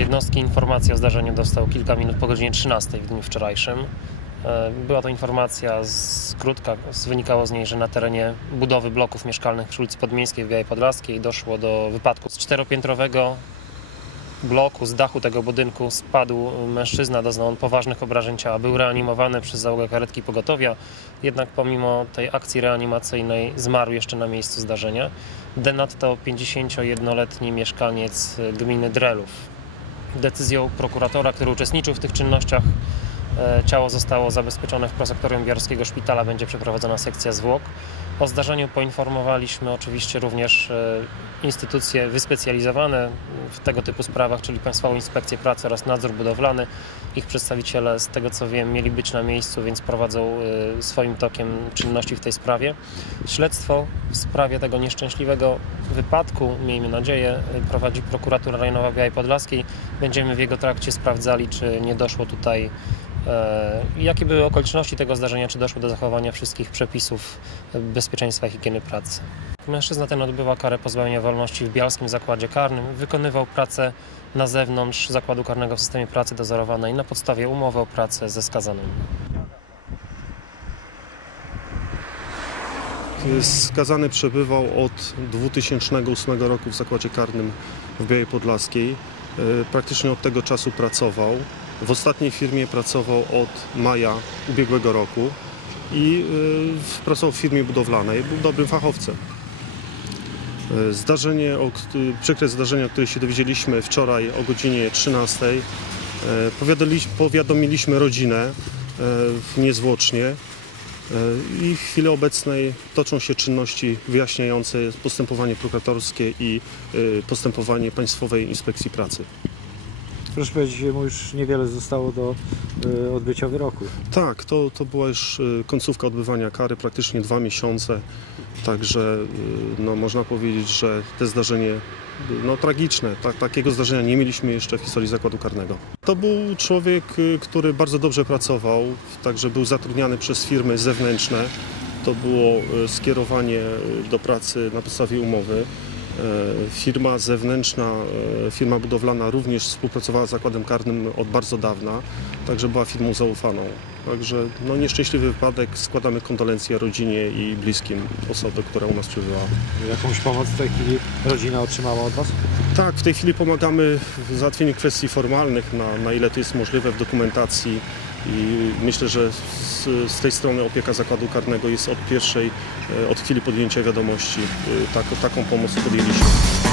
jednostki informację o zdarzeniu dostał kilka minut po godzinie 13 w dniu wczorajszym. E, Była to informacja z krótka, wynikało z niej, że na terenie budowy bloków mieszkalnych przy ulicy Podmiejskiej w Białej Podlaskiej doszło do wypadku z czteropiętrowego bloku, z dachu tego budynku spadł mężczyzna, doznał on poważnych obrażeń ciała, był reanimowany przez załogę karetki pogotowia, jednak pomimo tej akcji reanimacyjnej zmarł jeszcze na miejscu zdarzenia. Denat to 51-letni mieszkaniec gminy Drelów. Decyzją prokuratora, który uczestniczył w tych czynnościach, ciało zostało zabezpieczone w prosektorium Biarskiego Szpitala, będzie przeprowadzona sekcja zwłok. O zdarzeniu poinformowaliśmy oczywiście również e, instytucje wyspecjalizowane w tego typu sprawach, czyli Państwową Inspekcję Pracy oraz Nadzór Budowlany. Ich przedstawiciele, z tego co wiem, mieli być na miejscu, więc prowadzą e, swoim tokiem czynności w tej sprawie. Śledztwo w sprawie tego nieszczęśliwego wypadku, miejmy nadzieję, e, prowadzi prokuratura rejonowa Białej Podlaskiej. Będziemy w jego trakcie sprawdzali, czy nie doszło tutaj E, Jakie były okoliczności tego zdarzenia? Czy doszło do zachowania wszystkich przepisów bezpieczeństwa i higieny pracy? Mężczyzna ten odbywa karę pozbawienia wolności w Bialskim Zakładzie Karnym. Wykonywał pracę na zewnątrz Zakładu Karnego w systemie pracy dozorowanej na podstawie umowy o pracę ze skazanym. Skazany przebywał od 2008 roku w zakładzie karnym w Białej Podlaskiej. E, Praktycznie od tego czasu pracował. W ostatniej firmie pracował od maja ubiegłego roku i e, pracował w firmie budowlanej. Był dobrym fachowcem. E, Zdarzenie, przykre zdarzenie, o którym się dowiedzieliśmy wczoraj o godzinie 13. e, powiadali- Powiadomiliśmy rodzinę niezwłocznie. I w chwili obecnej toczą się czynności wyjaśniające postępowanie prokuratorskie i postępowanie Państwowej Inspekcji Pracy. Proszę powiedzieć, mu już niewiele zostało do y, odbycia wyroku. Tak, to, to była już e, końcówka odbywania kary, praktycznie dwa miesiące. Także e, no, można powiedzieć, że te zdarzenie no, tragiczne. Tak, takiego zdarzenia nie mieliśmy jeszcze w historii zakładu karnego. To był człowiek, e, który bardzo dobrze pracował, także był zatrudniany przez firmy zewnętrzne. To było e, skierowanie e, do pracy na podstawie umowy. E, Firma zewnętrzna, e, firma budowlana również współpracowała z zakładem karnym od bardzo dawna, także była firmą zaufaną. Także no, nieszczęśliwy wypadek, składamy kondolencje rodzinie i bliskim osoby, która u nas przebywała. Jakąś pomoc w tej chwili rodzina otrzymała od Was? Tak, w tej chwili pomagamy w załatwieniu kwestii formalnych, na, na ile to jest możliwe w dokumentacji i myślę, że z, z tej strony opieka zakładu karnego jest od pierwszej, e, od chwili podjęcia wiadomości. e, Tak, taką pomoc podjęliśmy.